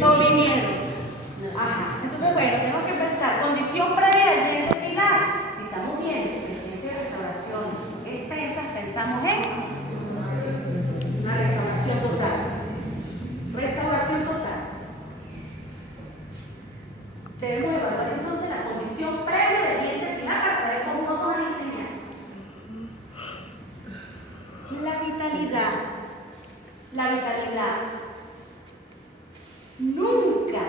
Movimiento. Ajá. Entonces, bueno, tenemos que pensar, condición previa del diente final. Si estamos bien, eficiencia de restauración extensas, pensamos en una restauración total. Restauración total. Debemos evaluar entonces la condición previa del diente final para saber cómo vamos a diseñar. La vitalidad. La vitalidad. Nunca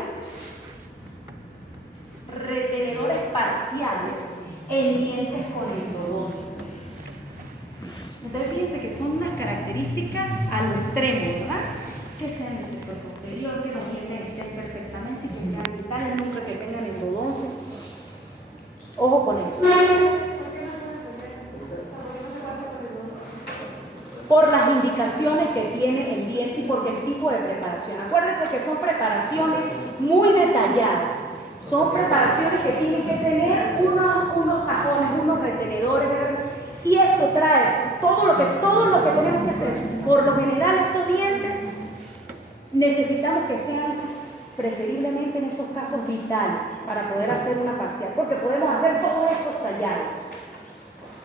retenedores parciales en dientes con endodoncia. Entonces fíjense que son unas características a lo extremo, ¿verdad? Que sean en el sector posterior, que los dientes estén perfectamente, que sean vitales, nunca que tengan endodoncia. Ojo con eso. Por las indicaciones que tiene el diente y porque el tipo de preparación. Acuérdense que son preparaciones muy detalladas. Son preparaciones que tienen que tener unos cajones, unos retenedores. Y esto trae todo lo que tenemos que hacer. Por lo general, estos dientes necesitamos que sean preferiblemente en esos casos vitales para poder hacer una parcial. Porque podemos hacer todos estos tallados.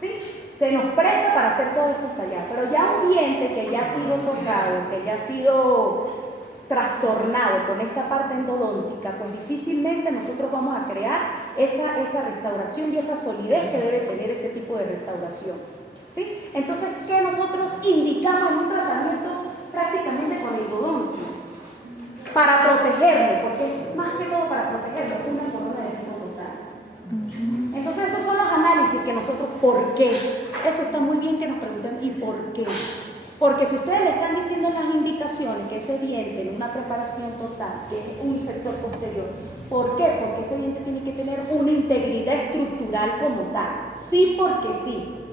¿Sí? Se nos presta para hacer todos estos tallados, pero ya un diente que ya ha sido tocado, que ya ha sido trastornado con esta parte endodóntica, pues difícilmente nosotros vamos a crear esa restauración y esa solidez que debe tener ese tipo de restauración. ¿Sí? Entonces, ¿qué nosotros indicamos en un tratamiento prácticamente con endodoncia? Para protegerlo, porque más que todo para protegerlo, una corona de tipo total. Entonces esos son los análisis que nosotros, ¿por qué? Eso está muy bien que nos pregunten, ¿y por qué? Porque si ustedes le están diciendo en las indicaciones que ese diente en una preparación total, que es un sector posterior, ¿por qué? Porque ese diente tiene que tener una integridad estructural como tal, sí porque sí.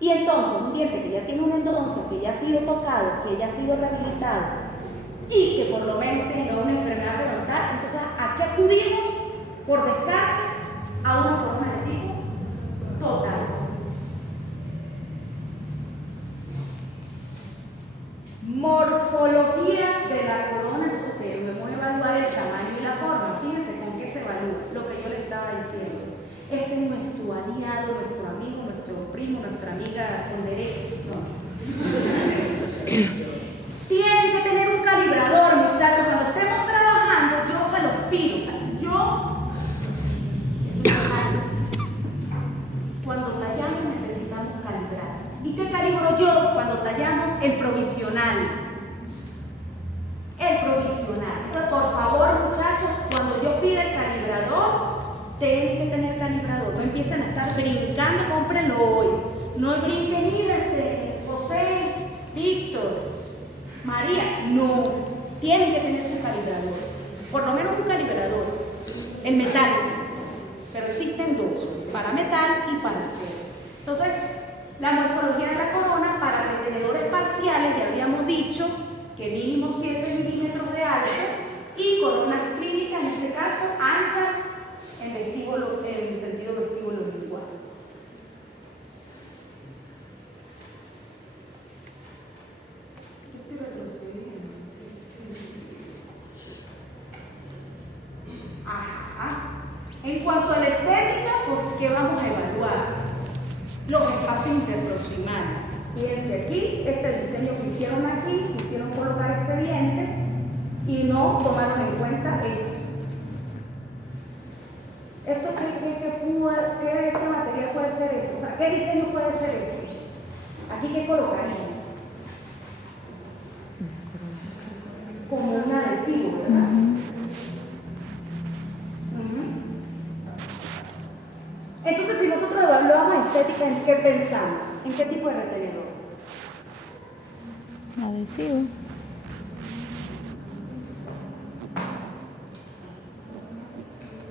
Y entonces un diente que ya tiene una endodoncia, que ya ha sido tocado, que ya ha sido rehabilitado y que por lo menos tenga una enfermedad periodontal, entonces ¿a qué acudimos por descarte? A una forma de tipo total. Morfología de la corona, entonces debemos evaluar el tamaño y la forma. Fíjense con qué se evalúa, lo que yo les estaba diciendo. Este es nuestro aliado, nuestro amigo, nuestro primo, nuestra amiga con derecho. No. Tienen que tener un calibrador, muchachos. Cuando estemos trabajando, yo se los pido. O sea, cuando tallamos necesitamos calibrar. ¿Y qué calibro yo cuando tallamos? El provisional. El provisional. Entonces, por favor, muchachos, cuando yo pida el calibrador, tienen que tener calibrador. No empiecen a estar brincando, cómprenlo hoy. No brinquen, mira, José, Víctor, María. No. Tienen que tener su calibrador. Por lo menos un calibrador. El metálico. Pero existen dos, para metal y para acero. Entonces, la morfología de la corona para retenedores parciales, ya habíamos dicho que mínimo 7 milímetros de alto y coronas clínicas, en este caso, anchas en sentido vestíbulo-lingual. Estoy retrocediendo. Ajá. En cuanto a la estética, pues, ¿qué vamos a evaluar? Los espacios interproximales. Fíjense aquí, este diseño que hicieron aquí, quisieron colocar este diente y no tomaron en cuenta esto. ¿Esto qué material puede ser esto? O sea, ¿qué diseño puede ser esto? Aquí, ¿qué colocarían? Como un adhesivo, ¿verdad? Entonces, si nosotros evaluamos estética, ¿en qué pensamos? ¿En qué tipo de retenedor? Adhesivo.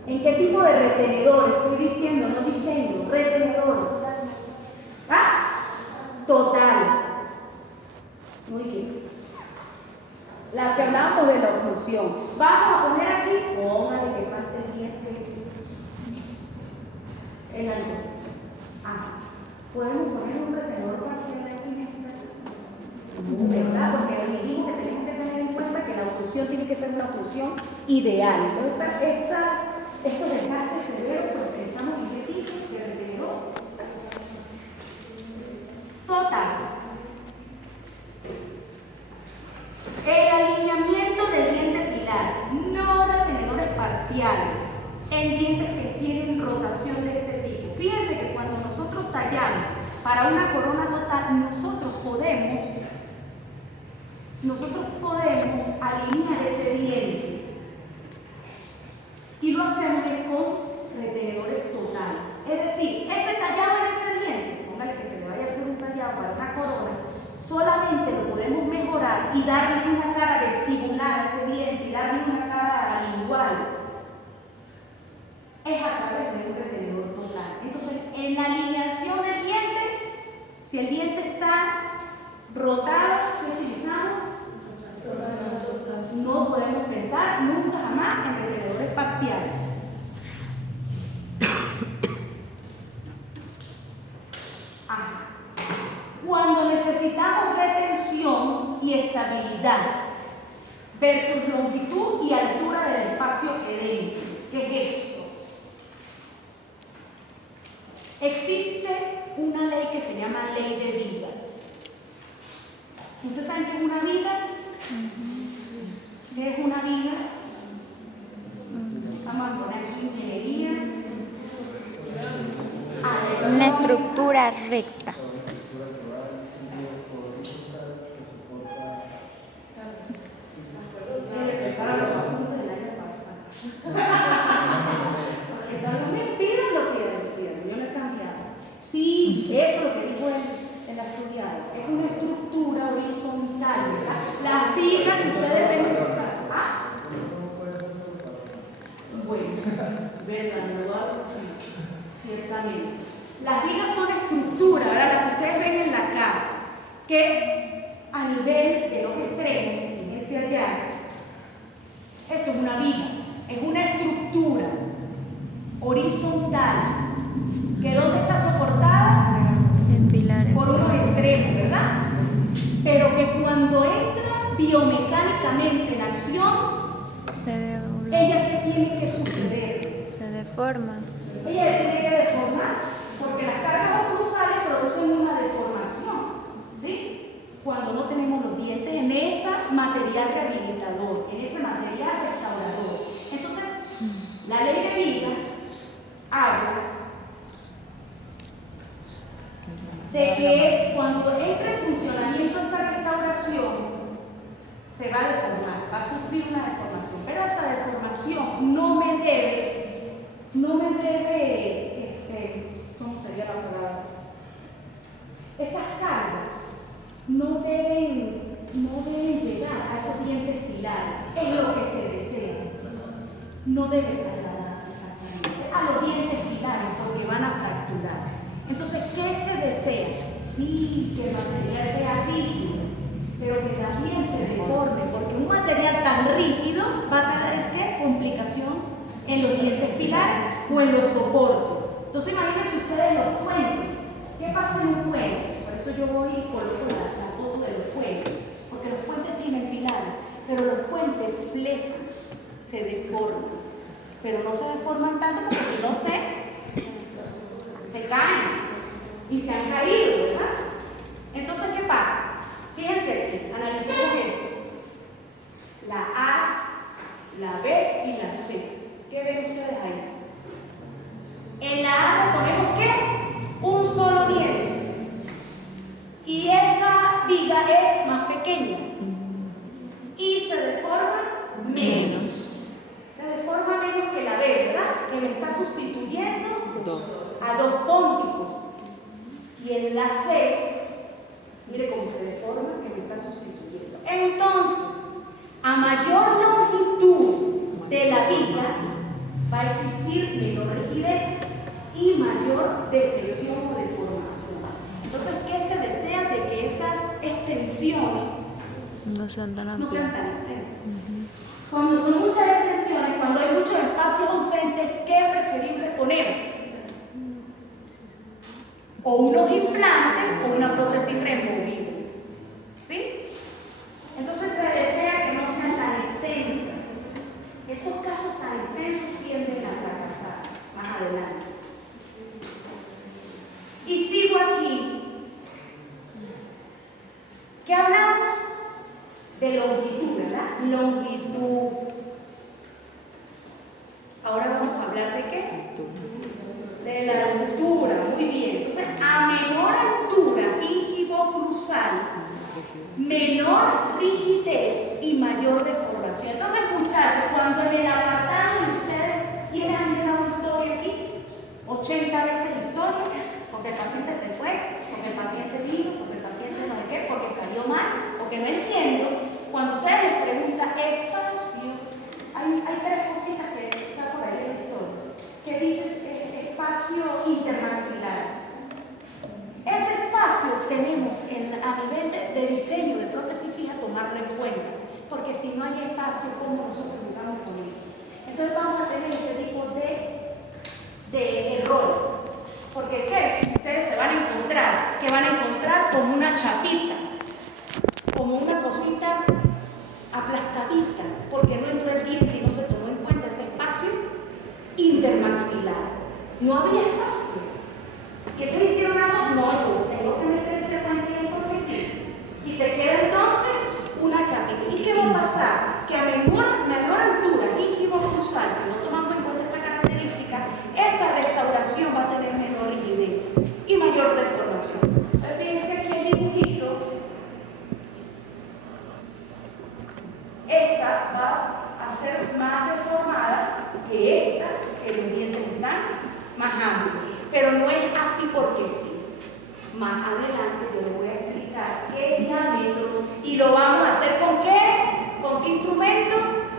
¿En qué tipo de retenedor? Estoy diciendo, no diseño, retenedor. ¿Ah? Total. Muy bien. La que hablábamos de la oclusión. Vamos a poner aquí, póngale que falta el diente. El algo. Podemos poner un retenedor parcial aquí en esta. ¿Verdad? Porque dijimos que tenemos que tener en cuenta que la oclusión tiene que ser una oclusión ideal. Entonces, estos desgastes severos, pues pensamos en qué tipo de retenedor. Total. El alineamiento del diente pilar, no retenedores parciales en dientes que tienen rotación de este tipo. Fíjense que cuando nosotros tallamos para una corona total, nosotros podemos alinear ese diente y lo hacemos con retenedores totales. Es decir, ese tallado en ese diente, póngale que se le vaya a hacer un tallado para una corona, solamente lo podemos mejorar y darle una cara vestibular a ese diente y darle una cara lingual. Es a través de un retenedor total. Entonces, en la alineación del diente, si el diente está rotado, ¿qué utilizamos? No podemos pensar nunca jamás en retenedores parciales. Cuando necesitamos retención y estabilidad versus longitud y altura del espacio edénico, ¿qué es esto? Existe una ley que se llama ley de vigas. ¿Ustedes saben qué es una viga? ¿Qué es una viga? Vamos a poner aquí ingeniería. Una estructura recta. Sí, eso es lo que dijo el estudiado. Es una estructura horizontal, ¿verdad? Las vigas que ustedes ven en su casa. ¿Ah? Bueno, ¿verdad? Sí, ciertamente. Las vigas son estructuras, ¿verdad? Las que ustedes ven en la casa, que a nivel de los extremos, en ese allá, esto es una viga, es una estructura horizontal, que ¿dónde está soportada? En pilares. Por unos extremos, ¿verdad? Pero que cuando entra biomecánicamente en acción, Se dobla. ¿ella qué tiene que suceder? Se deforma. Ella tiene que deformar, porque las cargas oclusales producen una deformación, ¿sí? Cuando no tenemos los dientes en ese material rehabilitador, en ese material restaurador. Entonces, la ley de vida habla de que es cuando entra en funcionamiento esa restauración, se va a deformar, va a sufrir una deformación, pero esa deformación no me debe, ¿cómo sería la palabra? Esas cargas no deben llegar a esos dientes pilares, es lo que se desea. No debe trasladarse exactamente a los dientes pilares porque van a fracturar. Entonces, ¿qué se desea? Sí, que el material sea rígido, pero que también se deforme, porque un material tan rígido va a traer ¿qué? Complicación en los dientes pilares o en los soportes. Entonces, imagínense ustedes los puentes. ¿Qué pasa en un puente? Por eso yo voy y coloco la foto de los puentes, porque los puentes tienen pilares, pero los puentes flejan, se deforman, pero no se deforman tanto porque si no se caen y se han caído, ¿verdad? Entonces, ¿qué pasa? Fíjense aquí, analicemos esto. La A, la B y la C. ¿Qué ven ustedes ahí? En la A le ponemos ¿qué? Un solo diente. Y esa viga es más pequeña. Y se deforma menos. Se deforma menos que la B, ¿verdad? Que me está sustituyendo a dos pónticos. Y en la C, mire cómo se deforma, que me está sustituyendo. Entonces, a mayor longitud de la viga, va a existir menor rigidez y mayor depresión o deformación. Entonces, ¿qué se desea? De que esas extensiones No sean tan no sean amplias. tan extensas. Cuando son muchas extensiones, cuando hay muchos espacios ausentes, ¿qué es preferible poner? O unos implantes o una prótesis removible. ¿Sí? Entonces se desea que no sean tan extensas. de longitud, ¿verdad? Longitud. Ahora vamos a hablar de qué? De la altura, muy bien. Entonces, a menor altura íngimo-oclusal, menor rigidez y mayor deformación. Entonces, muchachos, cuando en el apartado de ustedes tienen una historia aquí, 80 veces historia, porque el paciente se fue, porque el paciente vino, porque el paciente no sé qué, porque salió mal, porque no entiendo, cuando ustedes les preguntan espacio, hay tres cositas que están por ahí en la historia, que dice espacio intermaxilar. Ese espacio tenemos a nivel de diseño de prótesis fija tomarlo en cuenta, porque si no hay espacio, ¿cómo nosotros jugamos con eso? Entonces vamos a tener este tipo de errores, porque ¿qué? Ustedes se van a encontrar, que van a encontrar como una chapita, como una cosita aplastadita, porque no entró el diente y no se tomó en cuenta ese espacio intermaxilar. No había espacio. ¿Qué te hicieron algo? No, yo tengo que meter ese buen tiempo que sí. Y te queda entonces una chapita. ¿Y qué va a pasar? Que a menor altura íngimo-oclusal, si no tomamos en cuenta esta característica, esa restauración va a tener menor rigidez y mayor deformación. Entonces, fíjense aquí el dibujito. Esta va a ser más deformada que esta, que los dientes están más amplios. Pero no es así porque sí. Más adelante yo les voy a explicar qué diámetros y lo vamos a hacer con qué. ¿Con qué instrumento?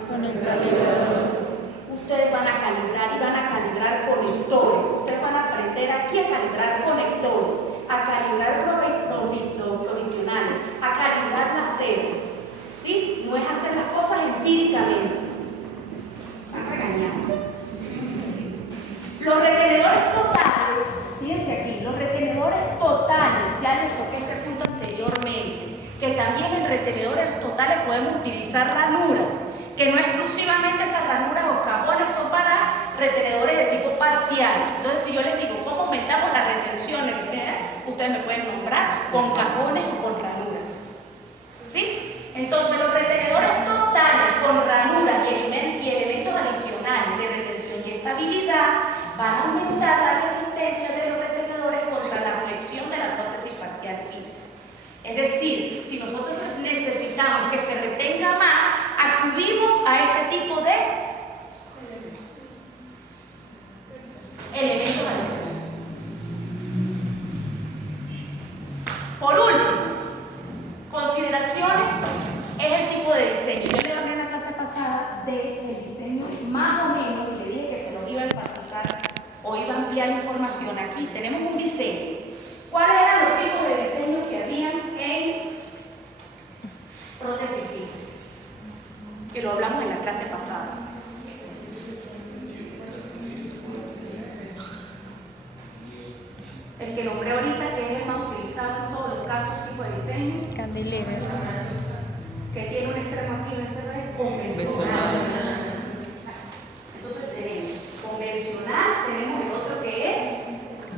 Con el calibrador. Ustedes van a calibrar y van a calibrar conectores. Ustedes van a aprender aquí a calibrar conectores, a calibrar provisionales, a calibrar láseres. ¿Sí? No es hacer las cosas empíricamente. Están regañando. Los retenedores totales, fíjense aquí, los retenedores totales, ya les toqué ese punto anteriormente, que también en retenedores totales podemos utilizar ranuras, que no exclusivamente esas ranuras o cajones son para retenedores de tipo parcial. Entonces, si yo les digo cómo aumentamos la retención, ustedes me pueden nombrar con cajones o con ranuras. ¿Sí? Entonces, los retenedores totales con ranuras y elementos adicionales de retención y estabilidad van a aumentar la resistencia de los retenedores contra la flexión de la prótesis parcial fija. Es decir, si nosotros necesitamos que se retenga más, acudimos a este tipo de elementos adicionales. Por último, consideraciones es el tipo de diseño. Yo les hablé en la clase pasada del diseño más o menos, y le dije que se los iba a enfatizar o iba a enviar información aquí. Tenemos un diseño. ¿Cuáles eran los tipos de diseño que habían en prótesis fijas? Que lo hablamos en la clase pasada. El que nombré ahorita, que es el más utilizado en todos los casos, tipo de diseño. Cantilever. Que tiene un extremo aquí y un extremo es convencional. Entonces tenemos convencional, tenemos el otro que es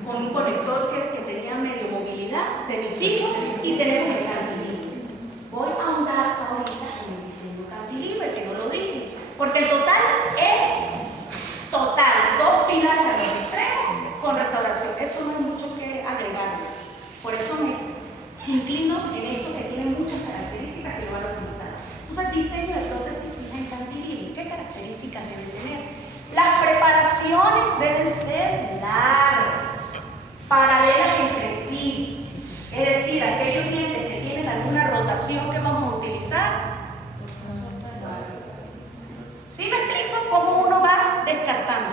con un conector que tenía medio movilidad, semifijo, y tenemos el cantilever. Voy a ahondar ahorita en el diseño cantilever, que no lo dije, porque el total es total, 2 pilares a los extremos con restauración. Eso no hay mucho que agregar. Por eso me inclino en esto que tiene muchas características y lo van a utilizar. Entonces, diseño de prótesis fija en cantilever. ¿Qué características deben tener? Las preparaciones deben ser largas, paralelas entre sí. Es decir, aquellos dientes que tienen alguna rotación que vamos a utilizar. ¿Sí me explico cómo uno va descartando?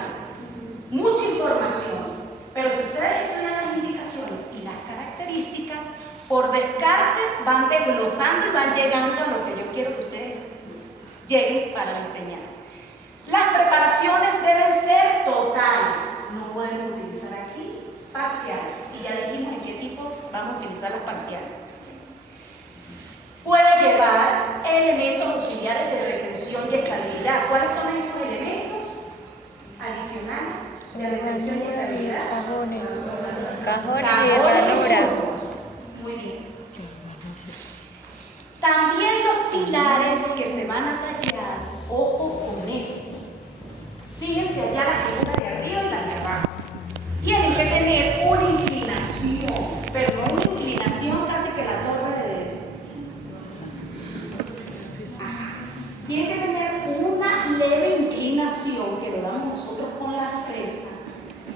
Mucha información. Pero si ustedes estudian las indicaciones y las características, por descarte van desglosando y van llegando a lo que yo quiero que ustedes lleguen para diseñar. Las preparaciones deben ser totales. No podemos utilizar aquí parciales. Y ya dijimos en qué tipo vamos a utilizar las parciales. Puede llevar elementos auxiliares de retención y estabilidad. ¿Cuáles son esos elementos adicionales de retención y estabilidad? Cajones y ranuras. Muy bien. También los pilares tiene que tener una leve inclinación, que lo damos nosotros con la fresa,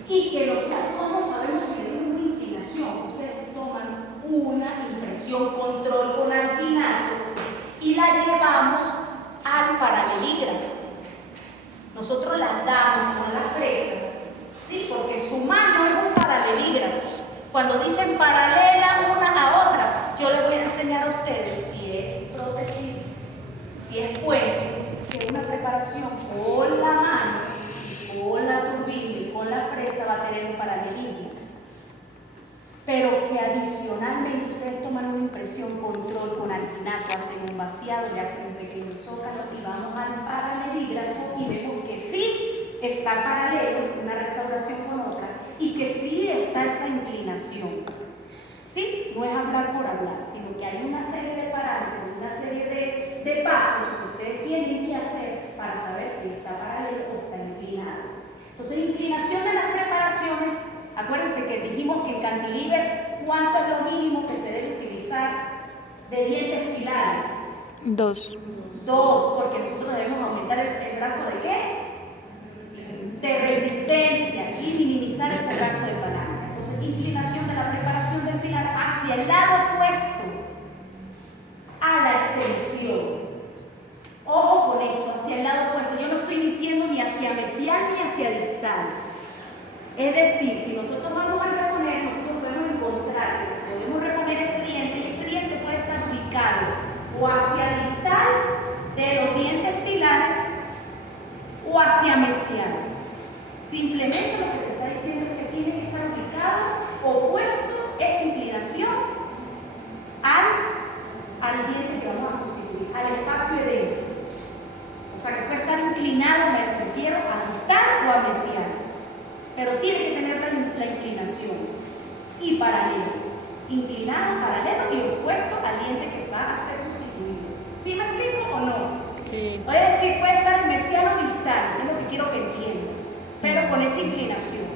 y que no sea, ¿cómo sabemos si tiene una inclinación? Ustedes toman una impresión control con alginato y la llevamos al paralelígrafo. Nosotros las damos con la fresa, ¿sí? Porque su mano es un paralelígrafo. Cuando dicen paralela una a otra, yo les voy a enseñar a ustedes si es prótesis, si es puente, que una preparación con la mano, con la turbina y con la fresa va a tener un paralelismo. Pero que adicionalmente ustedes toman una impresión control con alginato, hacen un vaciado, le hacen un pequeño zócalo y vamos al paralelígrafo y vemos que sí está paralelo, una restauración con otra, y que sí está esa inclinación. ¿Sí? No es hablar por hablar, sino que hay una serie de parámetros, una serie de pasos que ustedes tienen que hacer para saber si está paralelo o está inclinado. Entonces, inclinación de las preparaciones, acuérdense que dijimos que en cantilever, ¿cuánto es lo mínimo que se debe utilizar de dientes pilares? 2. 2, porque nosotros debemos aumentar el brazo de ¿qué? De resistencia y minimizar ese brazo de palanca. Entonces, inclinación de la preparación del pilar hacia el lado opuesto a la extensión. Ojo con esto, hacia el lado opuesto. Yo no estoy diciendo ni hacia mesial ni hacia distal. Es decir, si nosotros vamos a reponer, nosotros podemos encontrar, podemos reponer ese diente y ese diente puede estar ubicado o hacia distal de los dientes pilares o hacia mesial. Simplemente lo que se está diciendo es que tiene que estar ubicado opuesto esa inclinación al diente que vamos a sustituir, al espacio edéntico. O sea, que puede estar inclinado, me refiero a distal o a mesial, pero tiene que tener la inclinación y paralelo. Inclinado, paralelo y opuesto al diente que va a ser sustituido. ¿Sí me explico o no? Sí. Voy a decir, puede estar mesial o distal, es lo que quiero que entiendan, pero con esa inclinación.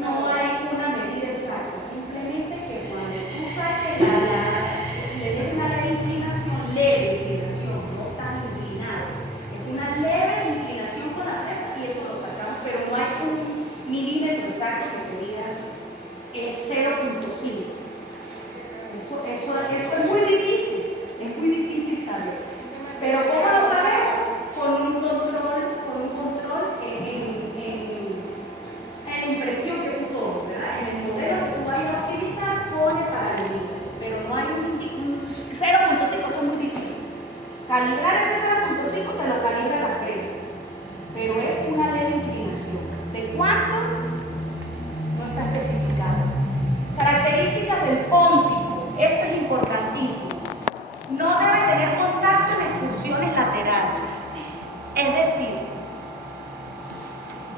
No hay una medida exacta, simplemente que cuando tú saques le des una leve inclinación, no tan inclinada. Es una leve inclinación con la fresa y eso lo sacamos, pero no hay un milímetro exacto que te diga 0.5. Eso es muy difícil saber. Pero ¿cómo lo sabemos? Con un control en impresión que tú tomes, ¿verdad? En el modelo que tú vayas a utilizar, pone paralelismo. Pero no hay un 0.5, eso es muy difícil. Calibrar ese 0.5 te lo calibra la fresa, pero es una leve inclinación. ¿De cuánto? No está especificado. Características del póntico. Esto es importantísimo. No debe tener contacto en excursiones laterales. Es decir,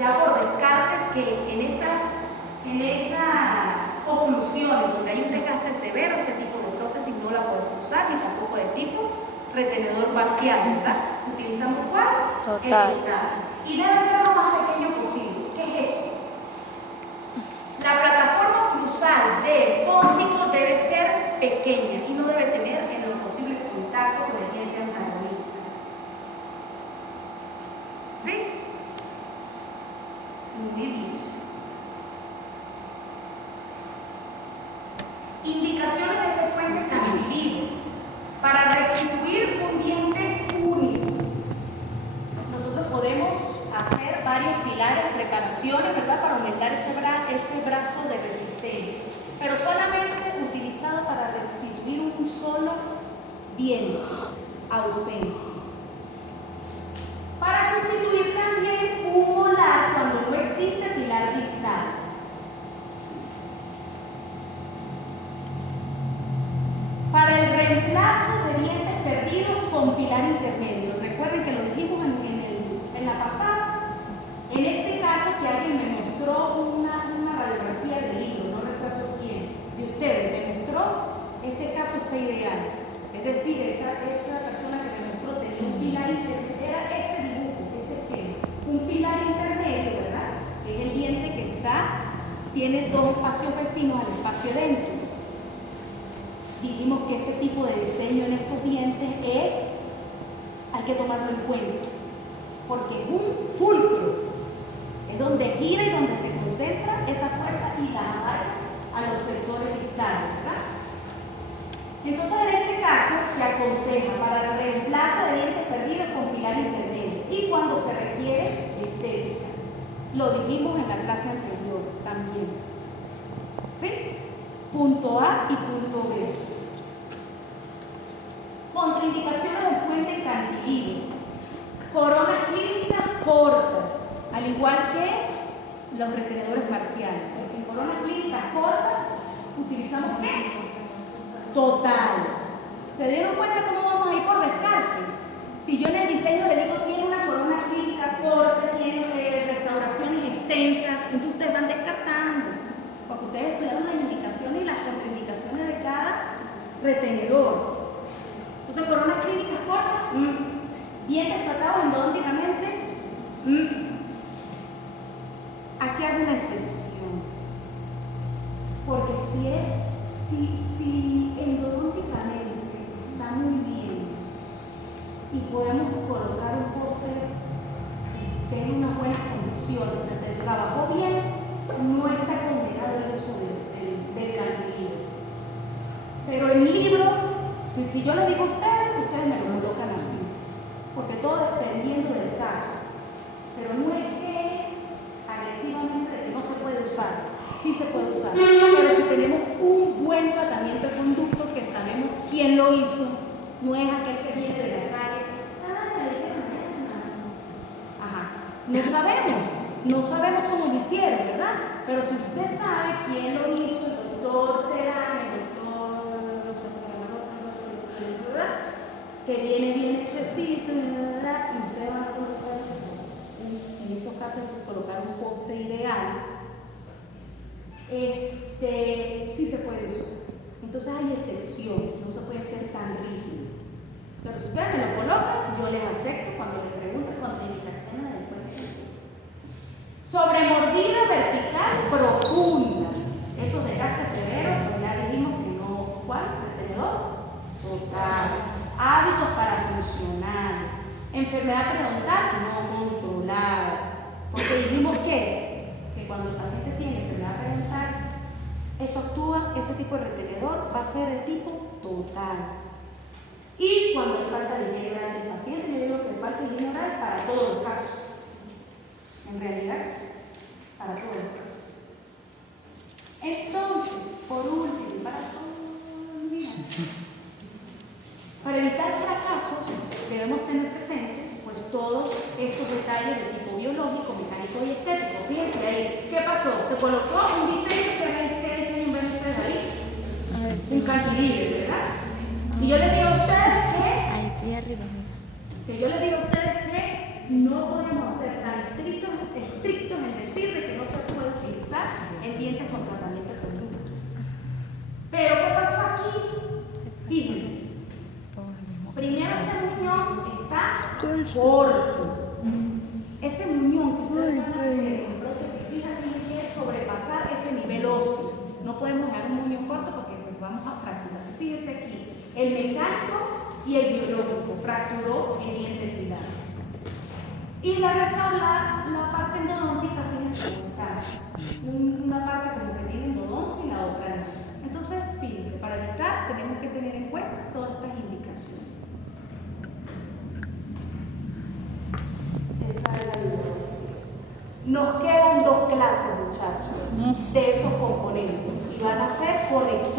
ya por descarte que en esas oclusiones donde hay un desgaste severo, este tipo de prótesis no la podemos usar, ni tampoco el tipo retenedor parcial, ¿verdad? ¿Utilizamos cuál? Total. El total. Y debe ser lo más pequeño posible. ¿Qué es eso? La plataforma oclusal del póntico debe ser pequeña y no debe tener en lo posible contacto con el diente antagonista. ¿Sí? Muy bien. Indicaciones de ese puente cantilever para restituir un diente único. Nosotros podemos hacer varios pilares, preparaciones, ¿verdad? Para aumentar ese brazo de resistencia, pero solamente utilizado para restituir un solo diente ausente. Para sustituir también un molar cuando no existe pilar distal. Para el reemplazo de dientes perdidos con pilar intermedio. Recuerden que lo dijimos en la pasada. En este caso que alguien me mostró una radiografía del libro, no recuerdo quién, de ustedes, me mostró, este caso está ideal. Es decir, esa persona que me mostró tenía un pilar intermedio, era este dibujo, este esquema, un pilar intermedio, ¿verdad? Que es el diente que tiene dos espacios vecinos al espacio dentro. dijimos que este tipo de diseño en estos dientes hay que tomarlo en cuenta, porque es un fulcro, es donde gira y donde se concentra esa fuerza y la abarca a los sectores distales, ¿verdad? Entonces, en este caso, se aconseja para el reemplazo de dientes perdidos con pilar intermedio y cuando se requiere estética. Lo dijimos en la clase anterior también. ¿Sí? Punto A y punto B. Contraindicaciones del puente en cantilever. Coronas clínicas cortas, al igual que los retenedores parciales. En coronas clínicas cortas utilizamos ¿qué? Total. ¿Se dieron cuenta cómo vamos a ir por descarte? Si yo en el diseño le digo tiene una corona clínica corta, tiene restauraciones extensas, entonces ustedes van descartando, porque ustedes estudian las indicaciones y las contraindicaciones de cada retenedor. Entonces, coronas clínicas cortas, dientes tratados endodónticamente, aquí hago una excepción, porque si endodónticamente está muy bien y podemos colocar un poste que tenga unas buenas condiciones, se trabajó bien, no está condenado el uso del cantilever. Pero el libro, si yo les digo a ustedes me lo colocan así, porque todo dependiendo del caso. Pero no es que es agresivamente de que no se puede usar. Sí se puede usar, pero si tenemos un buen tratamiento de conducto que sabemos quién lo hizo, no es aquel que viene de la calle, me dicen no sabemos cómo lo hicieron, ¿verdad? Pero si usted sabe quién lo hizo, el doctor Terán, el doctor, no sé cómo llamarlo, ¿verdad? Que viene hechecito, ¿verdad? Y ustedes van a colocar, en estos casos, colocar un poste ideal. Sí se puede usar. Entonces hay excepciones, no se puede ser tan rígido. Pero si ustedes me lo colocan, yo les acepto cuando les pregunten contraindicaciones después de eso. Sobremordida vertical profunda. Esos desgastes severos, pues ya dijimos que no. ¿Cuál? ¿Retenedor? Total. Hábitos para funcionar. Enfermedad periodontal no controlada. Porque dijimos que cuando el paciente tiene enfermedad periodontal, ese tipo de retenedor va a ser de tipo total. Y cuando hay falta de higiene oral del paciente, yo digo que falta de higiene oral para todos los casos. En realidad, para todos los casos. Entonces, por último, para evitar fracasos, debemos tener presente pues todos estos detalles de tipo biológico, mecánico y estético. Fíjense ahí, ¿qué pasó? Se colocó un diseño ¿qué diseño ven ustedes ahí? Un cantilever, ¿verdad? Y yo les digo a ustedes Ahí estoy arriba. que no podemos ser tan estrictos en decir de que no se puede utilizar en dientes con tratamiento de conducto. Pero ¿qué pasó aquí? Fíjense. Primero ese muñón está corto. Ese muñón que ustedes van a hacer en prótesis fija tiene que sobrepasar ese nivel óseo. No podemos dejar un muñón corto porque nos vamos a fracturar. Fíjense aquí, el mecánico y el biológico fracturó el diente pilar. Y la parte endodóntica, fíjense cómo está. Una parte como que tiene endodoncia y la otra no. Entonces, fíjense, para evitar tenemos que tener en cuenta todas estas indicaciones. Nos quedan 2 clases, muchachos, de esos componentes y van a ser conectores.